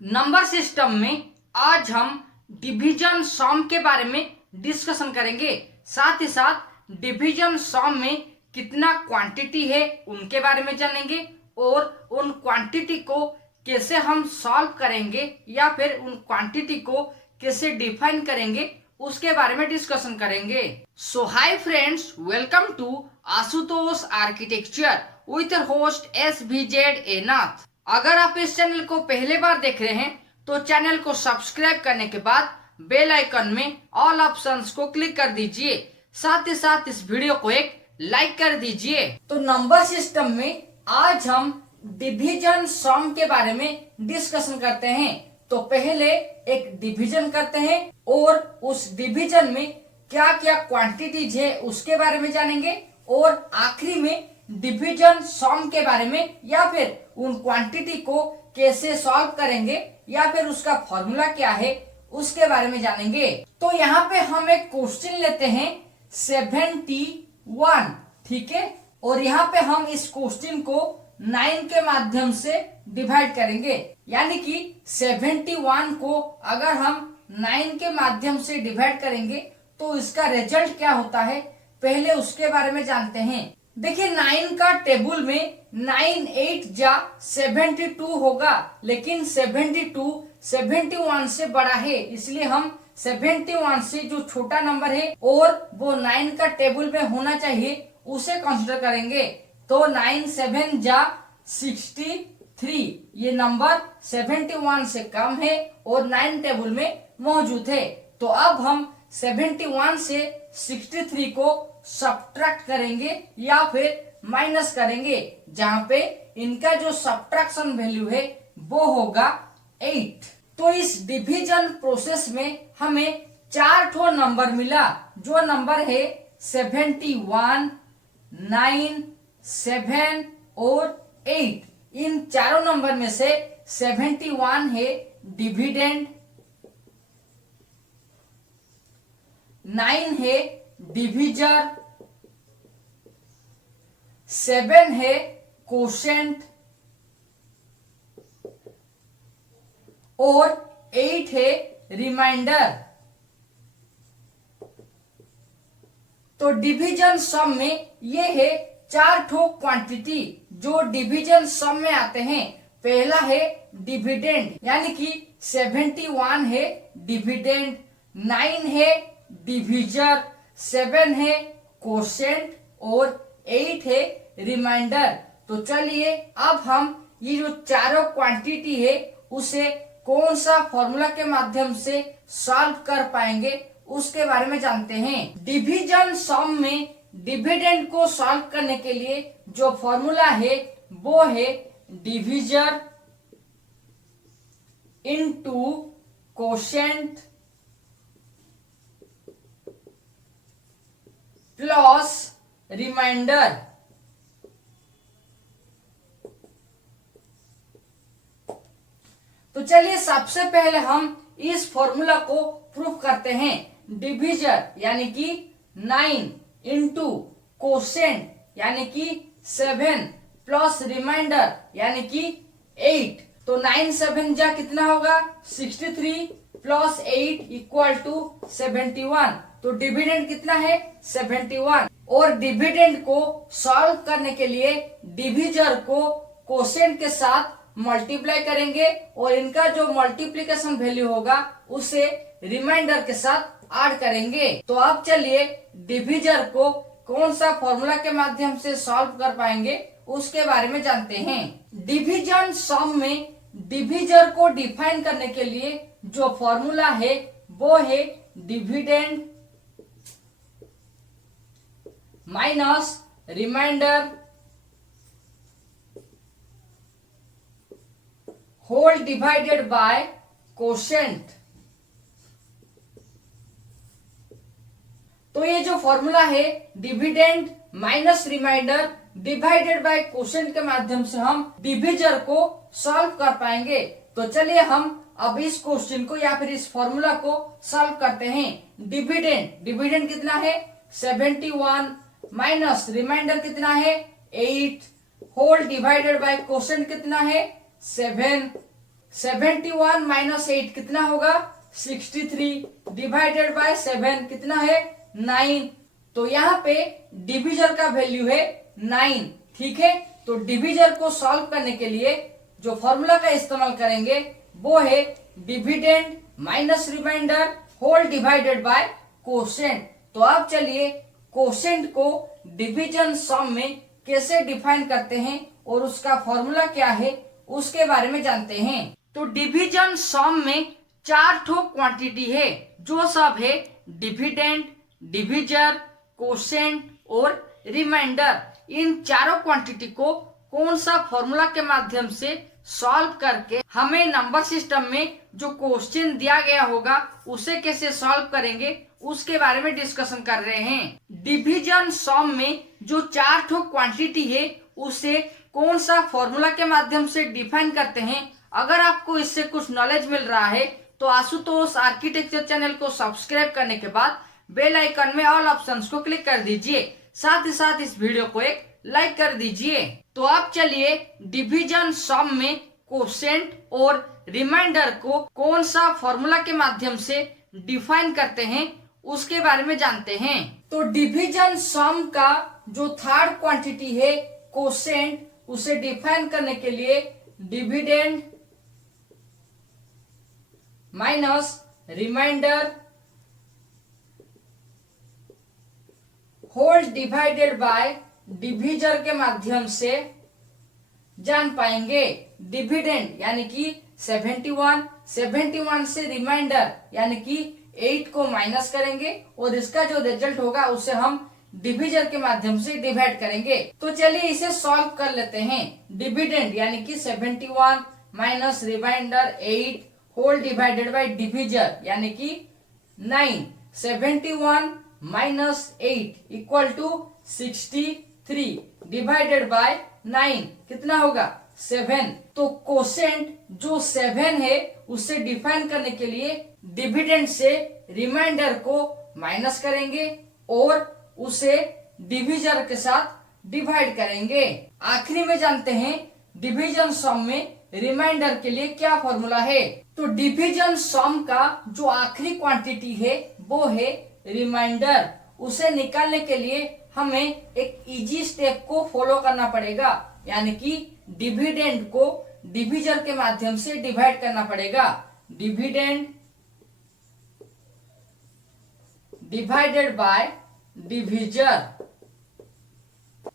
Number system में आज हम डिवीजन सम के बारे में डिस्कशन करेंगे। साथ ही साथ डिवीजन सम में कितना क्वांटिटी है उनके बारे में जानेंगे और उन क्वांटिटी को कैसे हम सॉल्व करेंगे या फिर उन क्वांटिटी को कैसे डिफाइन करेंगे उसके बारे में डिस्कशन करेंगे। So hi friends, welcome to Ashutosh architecture with host SVZ Nath. अगर आप इस चैनल को पहले बार देख रहे हैं तो चैनल को सब्सक्राइब करने के बाद बेल आइकन में ऑल ऑप्शंस को क्लिक कर दीजिए। साथ ही साथ इस वीडियो को एक लाइक कर दीजिए। तो नंबर सिस्टम में आज हम डिवीजन सम के बारे में डिस्कशन करते हैं। तो पहले एक डिवीजन करते हैं और उस डिवीजन में क्या क्या क्वांटिटीज है उसके बारे में जानेंगे और आखिरी में डिवीजन सम के बारे में या फिर उन क्वांटिटी को कैसे सॉल्व करेंगे या फिर उसका फॉर्मूला क्या है उसके बारे में जानेंगे। तो यहाँ पे हम एक क्वेश्चन लेते हैं 71, ठीक है, और यहाँ पे हम इस क्वेश्चन को 9 के माध्यम से डिवाइड करेंगे। यानी कि 71 को अगर हम 9 के माध्यम से डिवाइड करेंगे तो इसका रिजल्ट क्या होता है पहले उसके बारे में जानते हैं। देखिए 9 का टेबल में 9 8 जा 72 होगा, लेकिन 72 71 से बड़ा है, इसलिए हम 71 से जो छोटा नंबर है और वो 9 का टेबल में होना चाहिए उसे कंसीडर करेंगे। तो 9 7 जा 63, ये नंबर 71 से कम है और 9 टेबल में मौजूद है। तो अब हम 71 से 63 को सब्ट्रैक्ट करेंगे या फिर माइनस करेंगे, जहां पे इनका जो सब्ट्रैक्शन वैल्यू है वो होगा 8। तो इस डिवीजन प्रोसेस में हमें 4 ठो नंबर मिला, जो नंबर है 71, 9, 7 और 8। इन चारों नंबर में से 71 है डिविडेंड, 9 है डिविजर, 7 है कोशेंट और 8 है रिमाइंडर। तो डिवीजन सम में ये है 4 ठो क्वांटिटी जो डिवीजन सम में आते हैं। पहला है डिविडेंड, यानी कि 71 है डिविडेंड, 9 है डिविजर, 7 है कोशेंट और 8 है रिमाइंडर। तो चलिए अब हम ये जो चारों क्वांटिटी है उसे कौन सा फॉर्मूला के माध्यम से सॉल्व कर पाएंगे उसके बारे में जानते हैं। डिवीजन सम में डिविडेंड को सॉल्व करने के लिए जो फॉर्मूला है वो है divisor into quotient plus remainder. तो चलिए सबसे पहले हम इस फॉर्मूला को प्रूफ करते हैं। डिविजर यानी कि 9 इंटू कोशेंट यानी कि 7 प्लस रिमाइंडर यानी कि 8। तो 9 7 जा कितना होगा 63 प्लस 8 इक्वल टू 71। तो डिविडेंड कितना है 71। और डिविडेंड को सॉल्व करने के लिए डिविजर को कोशेंट के साथ मल्टीप्लाई करेंगे और इनका जो मल्टीप्लिकेशन वैल्यू होगा उसे रिमाइंडर के साथ ऐड करेंगे। तो अब चलिए डिविजर को कौन सा फॉर्मूला के माध्यम से सॉल्व कर पाएंगे उसके बारे में जानते हैं। डिवीजन सम में डिविजर को डिफाइन करने के लिए जो फॉर्मूला है वो है dividend minus remainder whole divided by quotient. तो ये जो फॉर्मूला है dividend minus remainder divided by quotient के माध्यम से हम डिविजर को सॉल्व कर पाएंगे। तो चलिए हम अब इस क्वेश्चन को या फिर इस फॉर्मूला को सॉल्व करते हैं। डिविडेंड कितना है 71 माइनस रिमाइंडर कितना है 8 होल डिवाइडेड बाय कोशेंट कितना है 7। 71 माइनस 8 कितना होगा 63 डिवाइडेड बाय 7 कितना है 9। तो यहाँ पे डिविजर का वैल्यू है 9। ठीक है, तो डिविजर को सॉल्व करने के लिए जो फॉर्मूला का इस्तेमाल करेंगे वो है dividend minus remainder whole divided by quotient. तो अब चलिए कोशेंट को डिवीजन सम में कैसे डिफाइन करते हैं और उसका फॉर्मूला क्या है उसके बारे में जानते हैं। तो डिवीजन सम में 4 ठो क्वांटिटी है, जो सब है डिविडेंड, डिविजर, कोशेंट और रिमाइंडर। इन चारों क्वांटिटी को कौन सा फॉर्मूला के माध्यम से सॉल्व करके हमें नंबर सिस्टम में जो क्वेश्चन दिया गया होगा उसे कैसे सॉल्व करेंगे उसके बारे में डिस्कशन कर रहे हैं। डिवीजन सम में जो 4 ठो क्वांटिटी है उसे कौन सा फॉर्मूला के माध्यम से डिफाइन करते हैं। अगर आपको इससे कुछ नॉलेज मिल रहा है तो आशुतोष आर्किटेक्चर चैनल को सब्सक्राइब करने के बाद बेल आइकन में ऑल ऑप्शंस को क्लिक कर दीजिए, साथ ही साथ इस वीडियो को एक लाइक कर दीजिए। तो अब चलिए डिवीजन सम में कोशेंट और रिमाइंडर को कौन सा फॉर्मूला के माध्यम से डिफाइन करते हैं उसके बारे में जानते हैं। तो डिवीजन सम का जो थर्ड क्वांटिटी है कोशेंट, उसे डिफाइन करने के लिए dividend minus remainder whole divided by divisor के माध्यम से जान पाएंगे। डिविडेंड यानी कि 71 से रिमाइंडर यानी कि 8 को माइनस करेंगे और इसका जो रिजल्ट होगा उसे हम डिविजर के माध्यम से डिवाइड करेंगे। तो चलिए इसे सॉल्व कर लेते हैं। डिविडेंड यानी कि 71 minus remainder 8 whole divided by divisor यानी कि 9। 71 minus 8 equal to 63 divided by 9 कितना होगा 7। तो कोशेंट जो 7 है उससे डिफाइन करने के लिए डिविडेंड से रिमाइंडर को माइनस करेंगे और उसे डिविजर के साथ डिवाइड करेंगे। आखिरी में जानते हैं डिवीजन सम में रिमाइंडर के लिए क्या फॉर्मूला है। तो डिवीजन सम का जो आखिरी क्वांटिटी है वो है रिमाइंडर। उसे निकालने के लिए हमें एक इजी स्टेप को फॉलो करना पड़ेगा, यानी कि डिविडेंड को डिविजर के माध्यम से डिवाइड करना पड़ेगा। Dividend divided by divisor.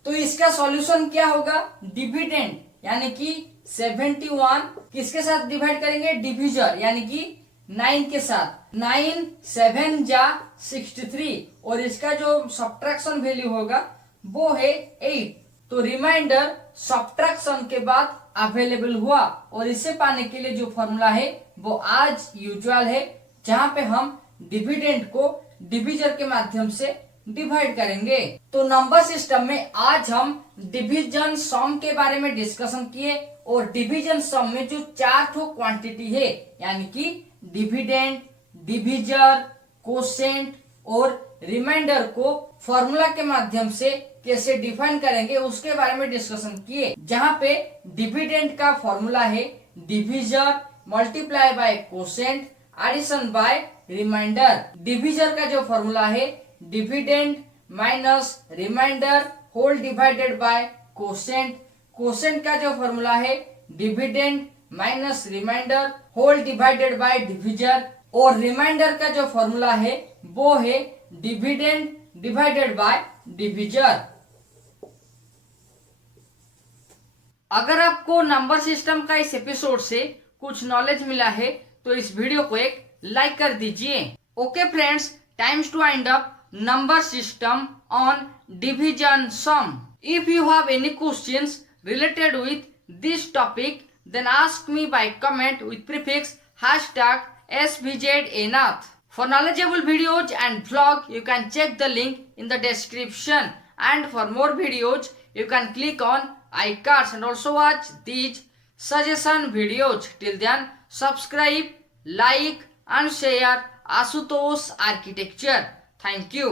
तो इसका सॉल्यूशन क्या होगा, डिविडेंड यानी कि 71 किसके साथ डिवाइड करेंगे, डिविजर यानी कि 9 के साथ। 9 7 जा 63 और इसका जो सब्ट्रैक्शन वैल्यू होगा वो है 8। तो रिमाइंडर सब्ट्रैक्शन के बाद अवेलेबल हुआ और इसे पाने के लिए जो फॉर्मूला है वो आज यूजुअल है, जहां पे हम डिविडेंड को डिविजर के माध्यम से डिवाइड करेंगे। तो नंबर सिस्टम में आज हम डिवीजन सम के बारे में डिस्कशन किए और डिवीजन सम में जो 4 ठो क्वांटिटी है यानी कि डिविडेंड, डिविजर, कोशेंट और रिमाइंडर को फॉर्मूला के माध्यम से कैसे डिफाइन करेंगे उसके बारे में डिस्कशन किए, जहां पे डिविडेंड का फॉर्मूला है divisor multiply by quotient addition by remainder. Divisor का जो फॉर्मूला है dividend minus remainder whole divided by quotient. Quotient का जो फॉर्मूला है dividend minus remainder whole divided by divisor और रिमाइंडर का जो फॉर्मूला है वो है डिविडेंड डिवाइडेड बाय डिविजर। अगर आपको नंबर सिस्टम का इस एपिसोड से कुछ नॉलेज मिला है तो इस वीडियो को एक लाइक कर दीजिए। Okay friends, times to wind up number system on division sum. If you have any questions related with this topic, then ask me by comment with prefix #SVZNath. For knowledgeable videos and vlog, you can check the link in the description. And for more videos, you can click on iCards and also watch these suggestion videos. Till then, subscribe, like and share Ashutosh Architecture. Thank you.